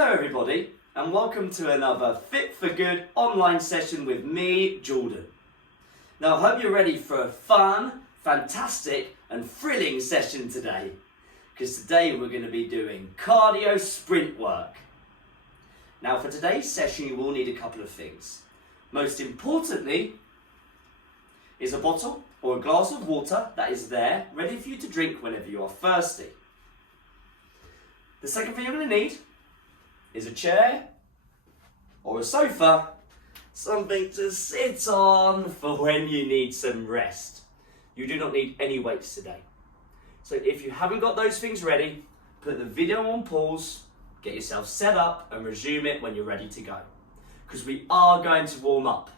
Hello everybody and welcome to another Fit for Good online session with me, Jordan. Now I hope you're ready for a fun, fantastic and thrilling session today, because today we're going to be doing cardio sprint work. Now for today's session you will need a couple of things. Most importantly is a bottle or a glass of water that is there ready for you to drink whenever you are thirsty. The second thing you're going to need is a chair or a sofa, something to sit on for when you need some rest. You do not need any weights today. So if you haven't got those things ready, put the video on pause, get yourself set up and resume it when you're ready to go. Because we are going to warm up.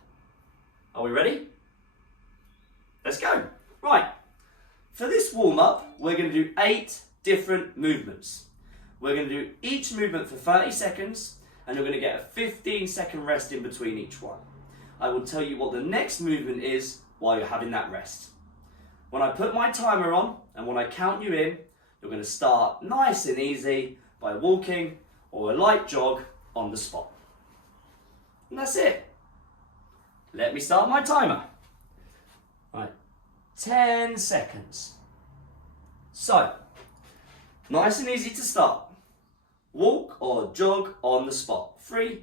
Are we ready? Let's go. Right, for this warm up, we're going to do 8 different movements. We're going to do each movement for 30 seconds and you're going to get a 15-second rest in between each one. I will tell you what the next movement is while you're having that rest. When I put my timer on and when I count you in, you're going to start nice and easy by walking or a light jog on the spot. And that's it. Let me start my timer. Right, 10 seconds. So, nice and easy to start. Walk or jog on the spot. 3,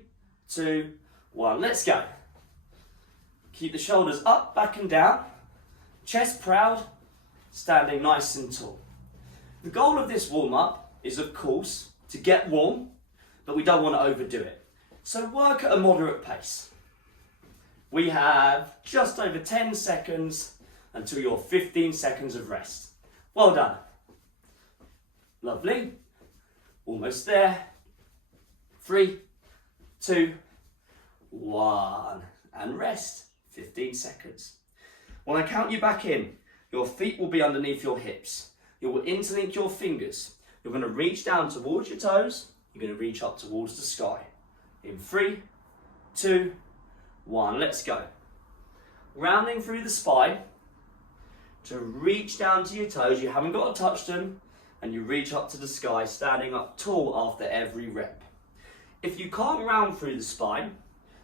2, 1, let's go. Keep the shoulders up, back and down. Chest proud, standing nice and tall. The goal of this warm-up is, of course, to get warm, but we don't want to overdo it. So work at a moderate pace. We have just over 10 seconds until your 15 seconds of rest. Well done. Lovely. Almost there. 3, 2, 1. And rest. 15 seconds. When I count you back in, your feet will be underneath your hips. You will interlink your fingers. You're going to reach down towards your toes. You're going to reach up towards the sky. In 3, 2, 1. Let's go. Rounding through the spine to reach down to your toes. You haven't got to touch them. And you reach up to the sky, standing up tall after every rep. If you can't round through the spine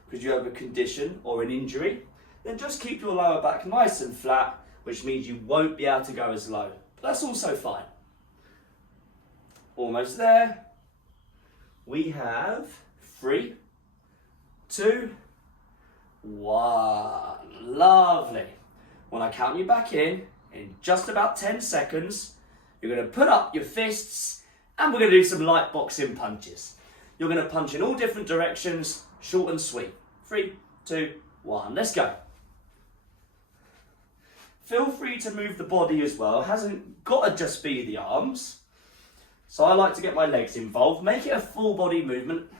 because you have a condition or an injury, then just keep your lower back nice and flat, which means you won't be able to go as low. But that's also fine. Almost there. We have 3, 2, 1. Lovely. When I count you back in just about 10 seconds, you're going to put up your fists and we're going to do some light boxing punches. You're going to punch in all different directions, short and sweet. 3, 2, 1, let's go. Feel free to move the body as well. It hasn't got to just be the arms. So I like to get my legs involved. Make it a full body movement,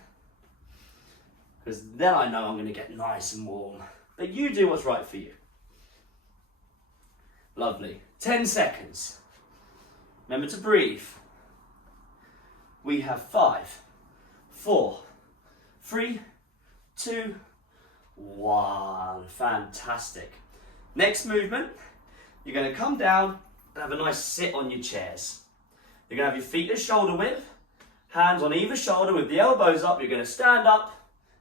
because then I know I'm going to get nice and warm. But you do what's right for you. Lovely. 10 seconds. Remember to breathe. We have 5, 4, 3, 2, 1. Fantastic. Next movement, you're going to come down and have a nice sit on your chairs. You're going to have your feet at shoulder width, hands on either shoulder with the elbows up. You're going to stand up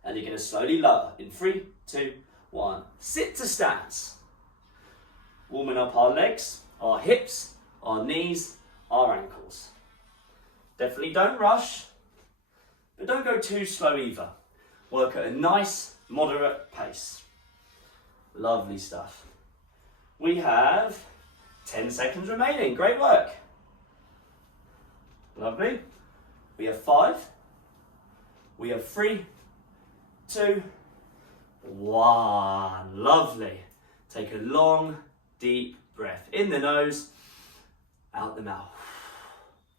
and you're going to slowly lower. In 3, 2, 1. Sit to stance. Warming up our legs, our hips, our knees, our ankles. Definitely don't rush, but don't go too slow either. Work at a nice, moderate pace. Lovely stuff. We have 10 seconds remaining. Great work. Lovely. We have 5. We have 3, 2, 1. Lovely. Take a long, deep breath. In the nose, out the mouth.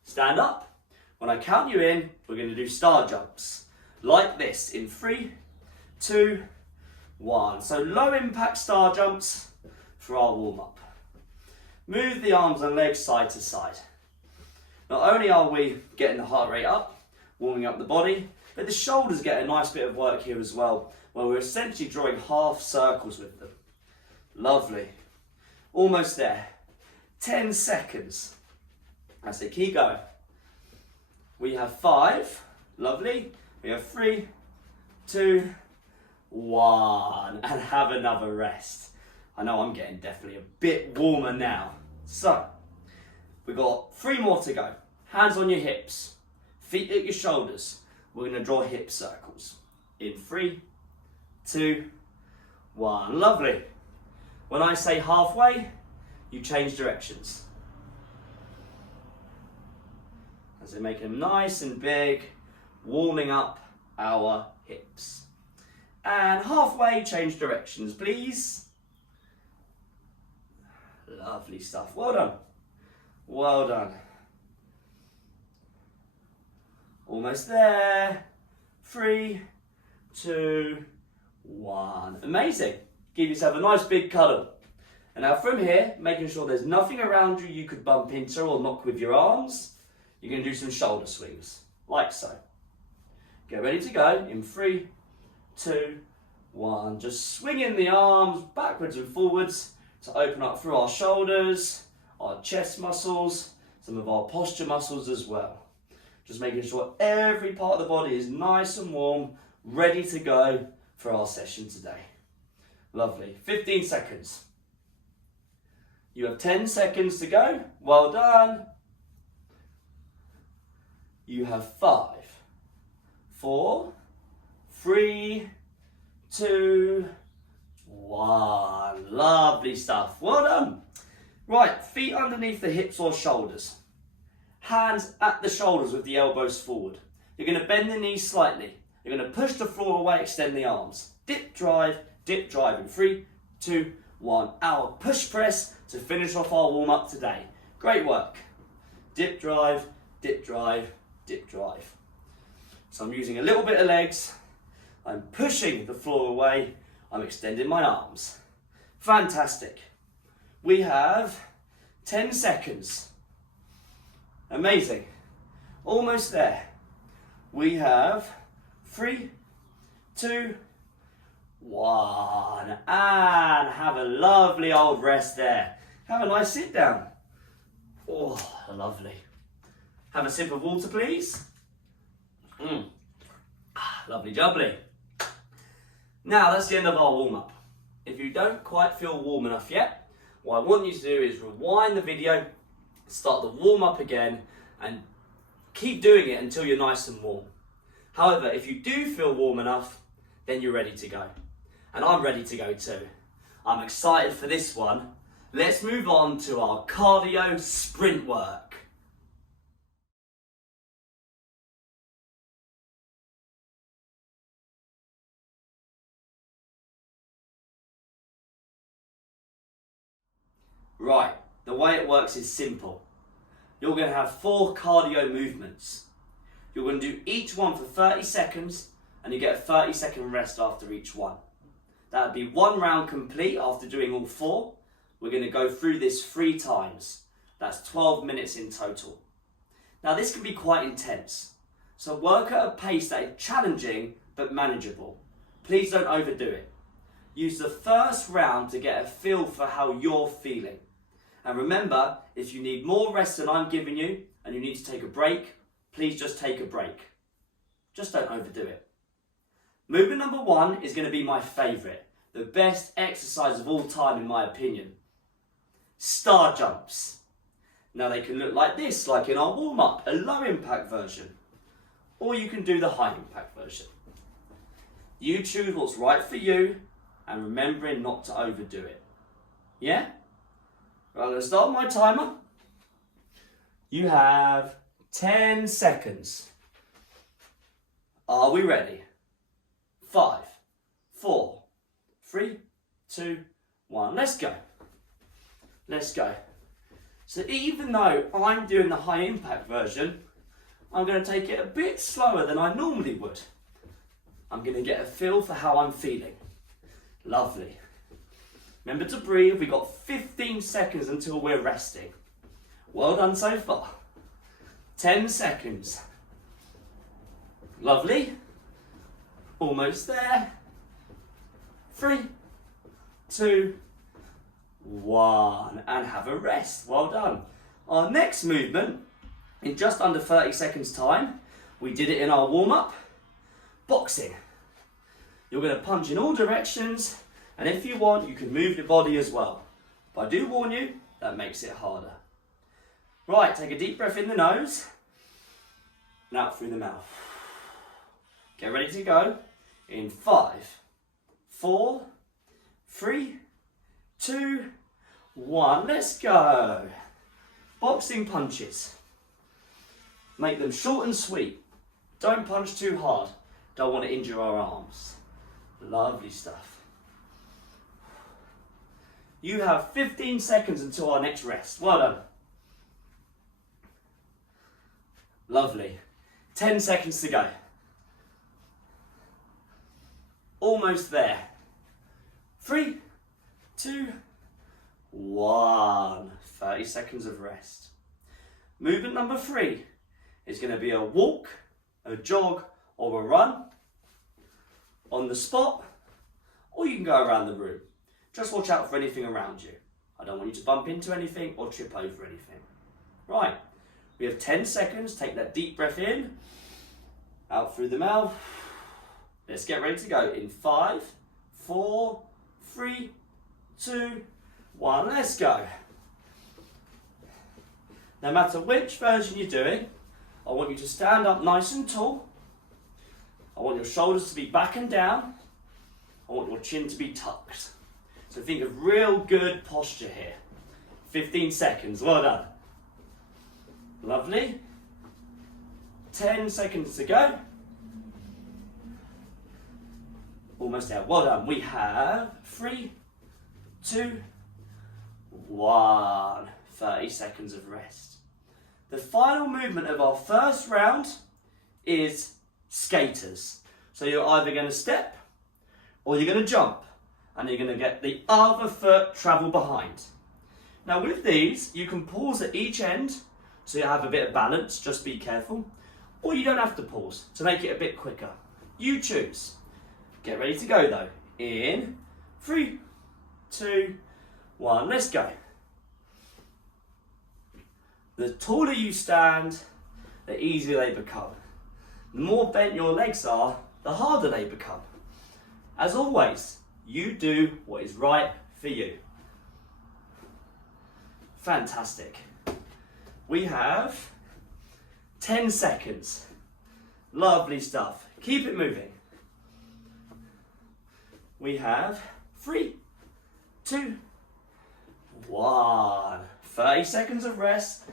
Stand up. When I count you in, we're going to do star jumps. Like this, in 3, 2, 1. So low impact star jumps for our warm up. Move the arms and legs side to side. Not only are we getting the heart rate up, warming up the body, but the shoulders get a nice bit of work here as well, where we're essentially drawing half circles with them. Lovely. Almost there. 10 seconds. As they keep going. We have 5. Lovely. We have 3, 2, 1, and have another rest. I know I'm getting definitely a bit warmer now. So, we've got 3 more to go. Hands on your hips, feet at your shoulders. We're going to draw hip circles. In 3, 2, 1. Lovely. When I say halfway, you change directions. As they make them nice and big, warming up our hips. And halfway, change directions, please. Lovely stuff. Well done. Well done. Almost there. 3, 2, 1. Amazing. Give yourself a nice big cuddle. And now from here, making sure there's nothing around you you could bump into or knock with your arms, you're going to do some shoulder swings, like so. Get ready to go in 3, 2, 1. Just swinging the arms backwards and forwards to open up through our shoulders, our chest muscles, some of our posture muscles as well. Just making sure every part of the body is nice and warm, ready to go for our session today. Lovely. 15 seconds. You have 10 seconds to go. Well done. You have 5, 4, 3, 2, 1. Lovely stuff. Well done. Right, feet underneath the hips or shoulders. Hands at the shoulders with the elbows forward. You're going to bend the knees slightly. You're going to push the floor away, extend the arms. Dip, drive in 3, 2, 1. Our push press to finish off our warm up today. Great work. Dip, drive, dip, drive, dip, drive. So I'm using a little bit of legs. I'm pushing the floor away. I'm extending my arms. Fantastic. We have 10 seconds. Amazing. Almost there. We have 3, 2, 1. And have a lovely old rest there. Have a nice sit down. Oh, lovely. Have a sip of water, please. Lovely jubbly. Now that's the end of our warm-up. If you don't quite feel warm enough yet, what I want you to do is rewind the video, start the warm-up again, and keep doing it until you're nice and warm. However, if you do feel warm enough, then you're ready to go. And I'm ready to go too. I'm excited for this one. Let's move on to our cardio sprint work. Right, the way it works is simple. You're going to have 4 cardio movements. You're going to do each one for 30 seconds and you get a 30-second rest after each one. That would be 1 round complete after doing all 4. We're going to go through this 3 times. That's 12 minutes in total. Now this can be quite intense, so work at a pace that is challenging but manageable. Please don't overdo it. Use the first round to get a feel for how you're feeling. And remember, if you need more rest than I'm giving you and you need to take a break, please just take a break. Just don't overdo it. Movement number 1 is going to be my favourite, the best exercise of all time in my opinion. Star jumps. Now they can look like this, like in our warm-up, a low impact version. Or you can do the high impact version. You choose what's right for you and remembering not to overdo it. Yeah? Right, I'm going to start my timer. You have 10 seconds. Are we ready? 5, 4, 3, 2, 1. Let's go. Let's go. So even though I'm doing the high impact version, I'm going to take it a bit slower than I normally would. I'm going to get a feel for how I'm feeling. Lovely. Remember to breathe. We've got 15 seconds until we're resting. Well done so far. 10 seconds. Lovely. Almost there. 3, 2, 1. And have a rest. Well done. Our next movement, in just under 30 seconds time, we did it in our warm-up. boxing. You're going to punch in all directions, and if you want, you can move your body as well. But I do warn you, that makes it harder. Right, take a deep breath in the nose, and out through the mouth. Get ready to go in 5, 4, 3, 2, 1. Let's go. Boxing punches. Make them short and sweet. Don't punch too hard. Don't want to injure our arms. Lovely stuff. You have 15 seconds until our next rest. Well done. Lovely. 10 seconds to go. Almost there. 3, 2, 1. 30 seconds of rest. Movement number 3 is going to be a walk, a jog, or a run on the spot, or you can go around the room. Just watch out for anything around you. I don't want you to bump into anything or trip over anything. Right, we have 10 seconds. Take that deep breath in, out through the mouth. Let's get ready to go in 5, 4, 3, 2, 1. Let's go. No matter which version you're doing, I want you to stand up nice and tall. I want your shoulders to be back and down. I want your chin to be tucked. So think of real good posture here. 15 seconds, well done. Lovely. 10 seconds to go. Almost there, well done. We have 3, 2, 1. 30 seconds of rest. The final movement of our first round is skaters. So you're either going to step or you're going to jump, and you're going to get the other foot travel behind. Now with these, you can pause at each end so you have a bit of balance, just be careful, or you don't have to pause to make it a bit quicker. You choose. Get ready to go though. In 3, 2, 1, let's go. The taller you stand, the easier they become. The more bent your legs are, the harder they become. As always, you do what is right for you. Fantastic. We have 10 seconds. Lovely stuff. Keep it moving. We have 3, 2, 1. 30 seconds of rest.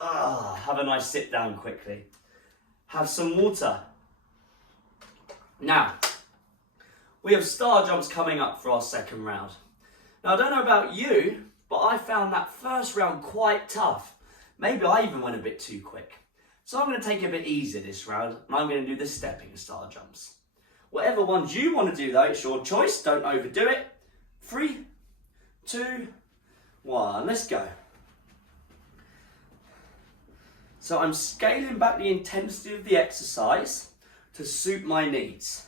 Have a nice sit down quickly. Have some water. Now, we have star jumps coming up for our second round. Now, I don't know about you, but I found that first round quite tough. Maybe I even went a bit too quick. So I'm going to take it a bit easier this round, and I'm going to do the stepping star jumps. Whatever ones you want to do though, it's your choice. Don't overdo it. 3, 2, 1, let's go. So I'm scaling back the intensity of the exercise to suit my needs.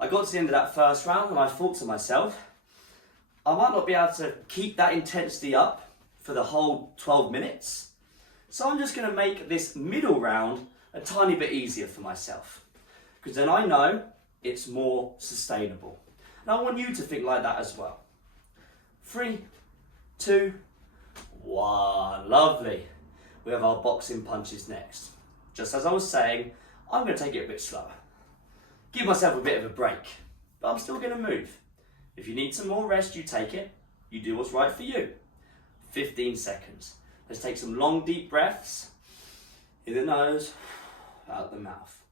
I got to the end of that first round and I thought to myself, I might not be able to keep that intensity up for the whole 12 minutes. So I'm just going to make this middle round a tiny bit easier for myself, because then I know it's more sustainable. And I want you to think like that as well. 3, 2, 1. Lovely. We have our boxing punches next. Just as I was saying, I'm going to take it a bit slower. Give myself a bit of a break, but I'm still going to move. If you need some more rest, you take it. You do what's right for you. 15 seconds. Let's take some long, deep breaths. In the nose, out the mouth.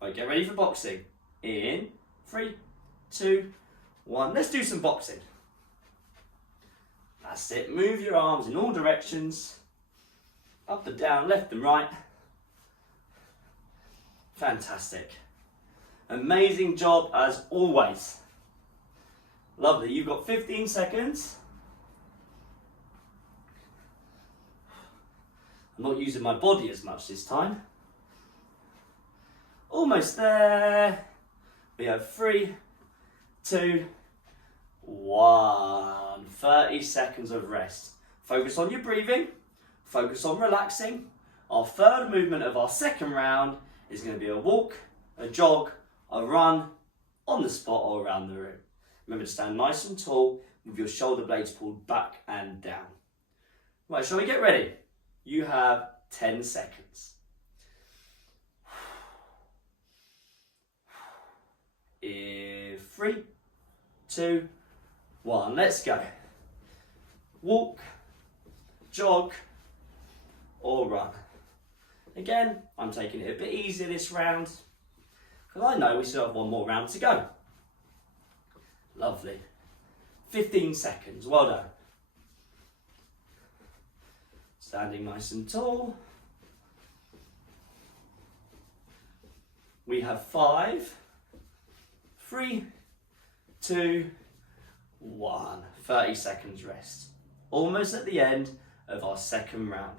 Right, get ready for boxing. In 3, 2, 1. Let's do some boxing. That's it. Move your arms in all directions. Up and down, left and right. Fantastic. Amazing job as always. Lovely. You've got 15 seconds. I'm not using my body as much this time. Almost there. We have 3, 2, 1. 30 seconds of rest. Focus on your breathing. Focus on relaxing. Our third movement of our second round is going to be a walk, a jog, a run, on the spot or around the room. Remember to stand nice and tall with your shoulder blades pulled back and down. Right, shall we get ready? You have 10 seconds. In 3, 2, 1, let's go. Walk, jog, or run. Again, I'm taking it a bit easier this round, because I know we still have one more round to go. Lovely. 15 seconds, well done. Standing nice and tall. We have 5, 3, 2, 1. 30 seconds rest. Almost at the end of our second round.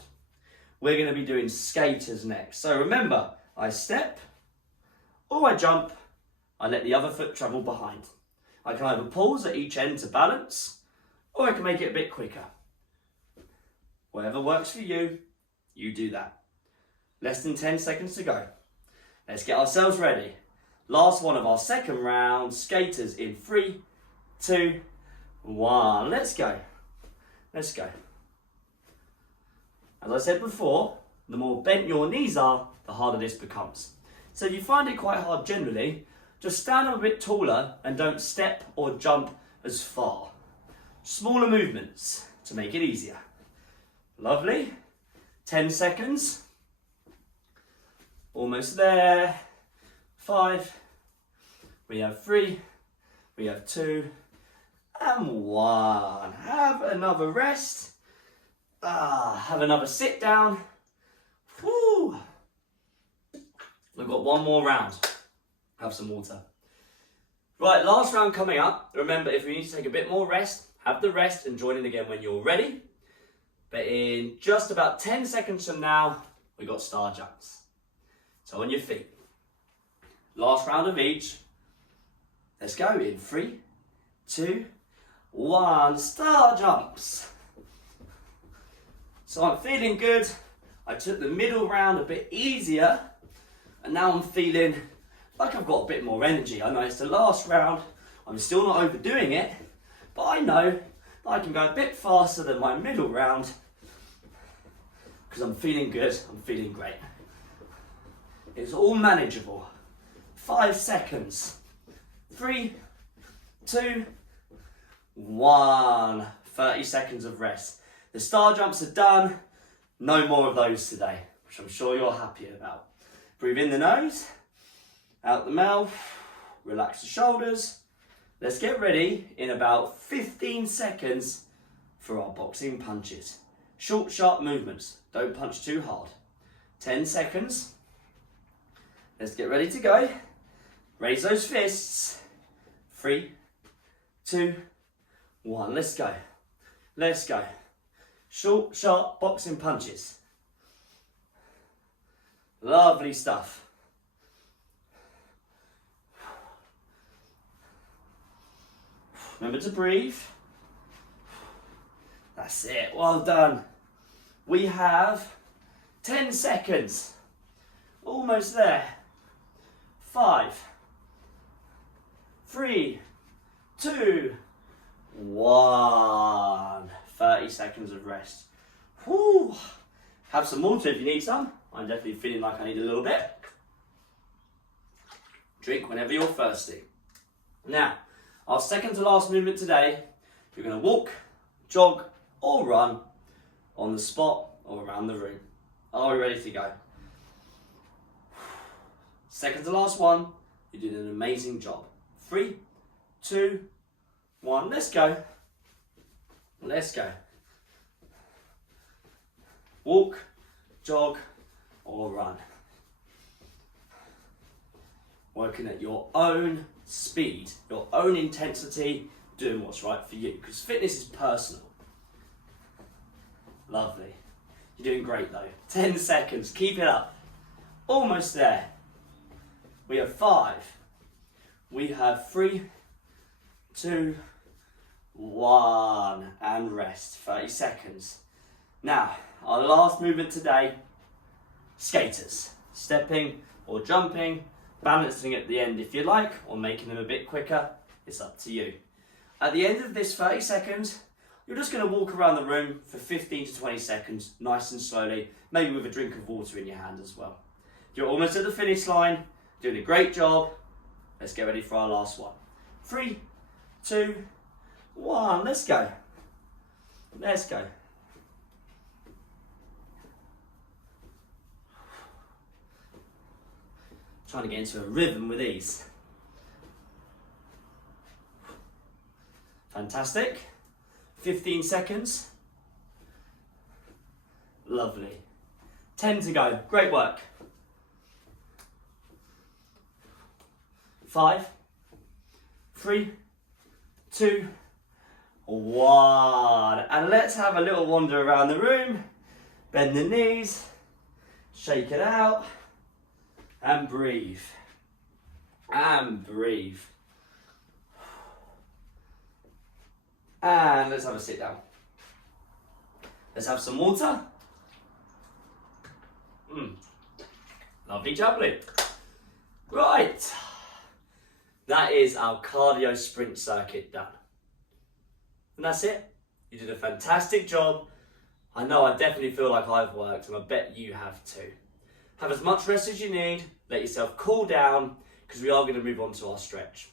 We're going to be doing skaters next. So remember, I step, or I jump, I let the other foot travel behind. I can either pause at each end to balance, or I can make it a bit quicker. Whatever works for you, you do that. Less than 10 seconds to go. Let's get ourselves ready. Last one of our second round, skaters in 3, 2, 1. Let's go. Let's go. As I said before, the more bent your knees are, the harder this becomes. So if you find it quite hard generally, just stand up a bit taller and don't step or jump as far. Smaller movements to make it easier. Lovely. 10 seconds. Almost there. 5. We have 3. We have 2. And 1. Have another rest. Have another sit down. Woo. We've got one more round. Have some water. Right, last round coming up. Remember, if you need to take a bit more rest, have the rest and join in again when you're ready. But in just about 10 seconds from now, we've got star jumps. So on your feet. Last round of each. Let's go in 3, 2, 1. Star jumps. So I'm feeling good. I took the middle round a bit easier. And now I'm feeling like I've got a bit more energy. I know it's the last round. I'm still not overdoing it. But I know that I can go a bit faster than my middle round. Because I'm feeling good. I'm feeling great. It's all manageable. 5 seconds. 3, 2, 1. 30 seconds of rest. The star jumps are done. No more of those today, which I'm sure you're happy about. Breathe in the nose, out the mouth, relax the shoulders. Let's get ready in about 15 seconds for our boxing punches. Short, sharp movements. Don't punch too hard. 10 seconds. Let's get ready to go. Raise those fists. 3, 2, 1. Let's go. Let's go. Short, sharp boxing punches. Lovely stuff. Remember to breathe. That's it. Well done. We have 10 seconds. Almost there. 5, 3, 2, 1. 30 seconds of rest. Whew. Have some water if you need some. I'm definitely feeling like I need a little bit. Drink whenever you're thirsty. Now, our second to last movement today, you're going to walk, jog or run on the spot or around the room. Are we ready to go? Second to last one, you did an amazing job. 3, 2, 1, let's go. Let's go. Walk, jog, or run. Working at your own speed, your own intensity, doing what's right for you. Because fitness is personal. Lovely. You're doing great though. 10 seconds, keep it up. Almost there. We have 5. We have 3, 2, 1, and rest. 30 seconds. Now, our last movement today, skaters. Stepping or jumping, balancing at the end if you like, or making them a bit quicker. It's up to you. At the end of this 30 seconds, you're just going to walk around the room for 15 to 20 seconds, nice and slowly, maybe with a drink of water in your hand as well. You're almost at the finish line, doing a great job. Let's get ready for our last one. 3, 2, 1, let's go. Let's go. Trying to get into a rhythm with these. Fantastic. 15 seconds. Lovely. 10 to go. Great work. 5, 3, 2, 1. And let's have a little wander around the room. Bend the knees. Shake it out. And breathe. And breathe. And let's have a sit down. Let's have some water. Lovely jubbly. Right. That is our cardio sprint circuit done. And that's it. You did a fantastic job. I know I definitely feel like I've worked, and I bet you have too. Have as much rest as you need. Let yourself cool down, because we are going to move on to our stretch.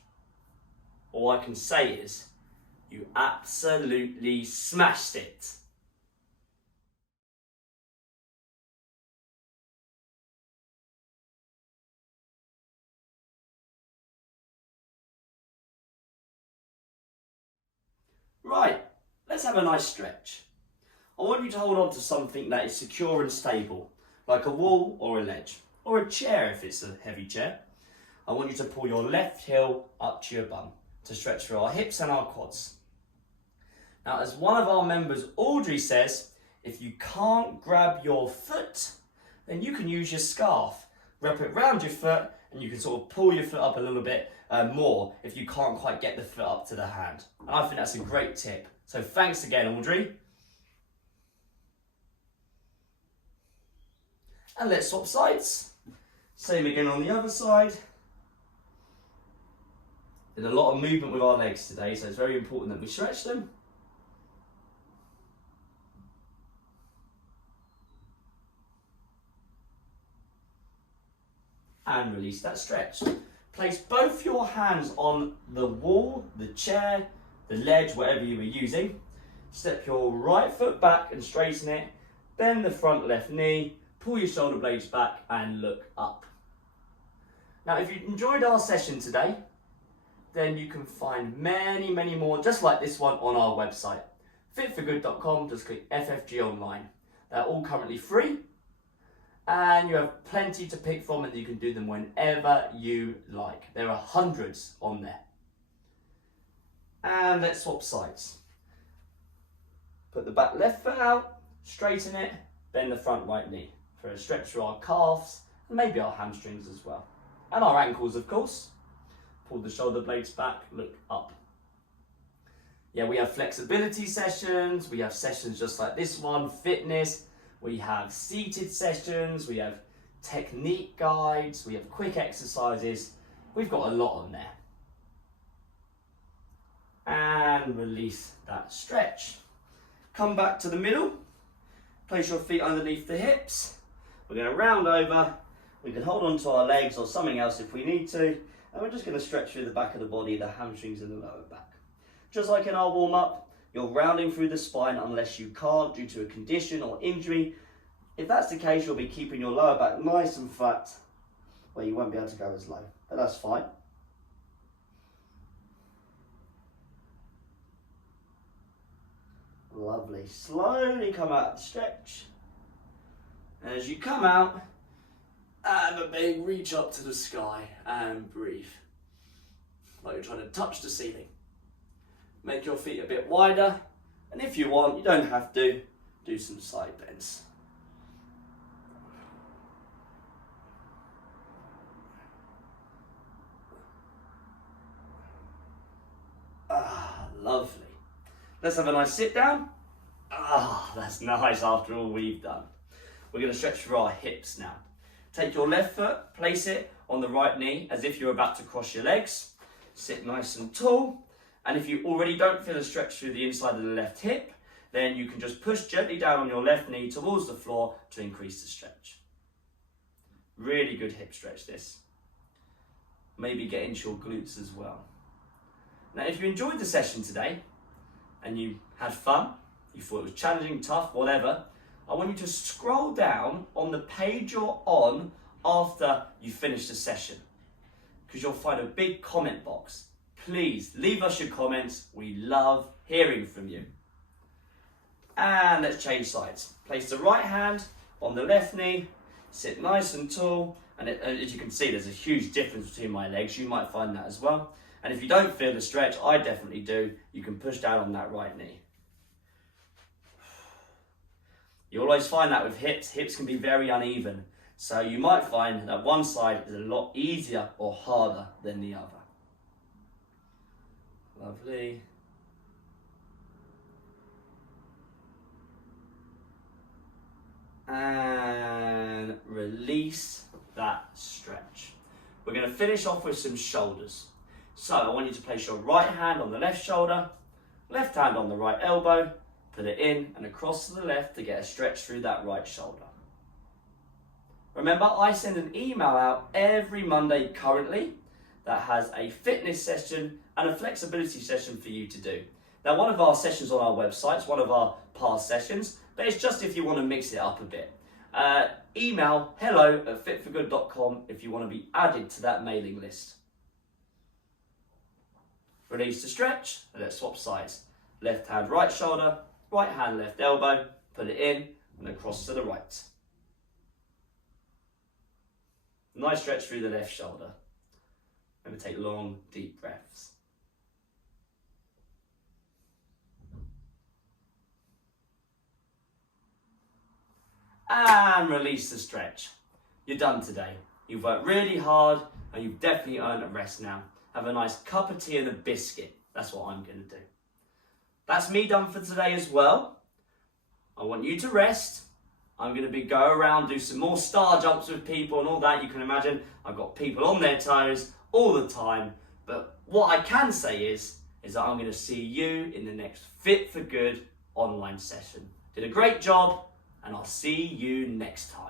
All I can say is, you absolutely smashed it. Right, let's have a nice stretch. I want you to hold on to something that is secure and stable, like a wall or a ledge, or a chair if it's a heavy chair. I want you to pull your left heel up to your bum to stretch through our hips and our quads. Now, as one of our members, Audrey, says, if you can't grab your foot, then you can use your scarf. Wrap it around your foot, and you can sort of pull your foot up a little bit more if you can't quite get the foot up to the hand. And I think that's a great tip. So thanks again, Audrey. And let's swap sides. Same again on the other side. Did a lot of movement with our legs today, so it's very important that we stretch them. And release that stretch. Place both your hands on the wall, the chair, the ledge, whatever you were using. Step your right foot back and straighten it. Bend the front left knee. Pull your shoulder blades back and look up. Now, if you enjoyed our session today, then you can find many, many more just like this one on our website. fitforgood.com, just click FFG online. They're all currently free, and you have plenty to pick from, and you can do them whenever you like. There are hundreds on there. And let's swap sides. Put the back left foot out, straighten it, bend the front right knee for a stretch through our calves and maybe our hamstrings as well. And our ankles, of course. Pull the shoulder blades back, look up. Yeah, we have flexibility sessions, we have sessions just like this one, fitness, we have seated sessions, we have technique guides, we have quick exercises. We've got a lot on there. And release that stretch. Come back to the middle, place your feet underneath the hips. We're going to round over, we can hold on to our legs or something else if we need to, and we're just going to stretch through the back of the body, the hamstrings and the lower back. Just like in our warm-up, you're rounding through the spine unless you can't due to a condition or injury. If that's the case, you'll be keeping your lower back nice and flat, where you won't be able to go as low, but that's fine. Lovely. Slowly come out of the stretch. And as you come out, have a big reach up to the sky and breathe. Like you're trying to touch the ceiling. Make your feet a bit wider, and if you want, you don't have to, do some side bends. Ah, lovely. Let's have a nice sit down. Ah, that's nice after all we've done. We're going to stretch through our hips now. Take your left foot, place it on the right knee as if you're about to cross your legs. Sit nice and tall. And if you already don't feel a stretch through the inside of the left hip, then you can just push gently down on your left knee towards the floor to increase the stretch. Really good hip stretch this. Maybe get into your glutes as well. Now, if you enjoyed the session today and you had fun, you thought it was challenging, tough, whatever, I want you to scroll down on the page you're on after you finish the session, because you'll find a big comment box. Please leave us your comments. We love hearing from you. And let's change sides. Place the right hand on the left knee, sit nice and tall, and as you can see, there's a huge difference between my legs. You might find that as well. And if you don't feel the stretch, I definitely do, you can push down on that right knee. You'll always find that with hips. Hips can be very uneven. So you might find that one side is a lot easier or harder than the other. Lovely. And release that stretch. We're going to finish off with some shoulders. So I want you to place your right hand on the left shoulder, left hand on the right elbow, put it in and across to the left to get a stretch through that right shoulder. Remember, I send an email out every Monday currently that has a fitness session and a flexibility session for you to do. Now, one of our sessions on our website is one of our past sessions, but it's just if you want to mix it up a bit. Email hello@fitforgood.com if you want to be added to that mailing list. Release the stretch and let's swap sides. Left hand, right shoulder, right hand, left elbow, put it in and across to the right. Nice stretch through the left shoulder. Remember, take long, deep breaths. And release the stretch. You're done today. You've worked really hard and you've definitely earned a rest now. Have a nice cup of tea and a biscuit. That's what I'm going to do. That's me done for today as well. I want you to rest. I'm going to go around, do some more star jumps with people and all that. You can imagine I've got people on their toes all the time. But what I can say is that I'm going to see you in the next Fit for Good online session. Did a great job and I'll see you next time.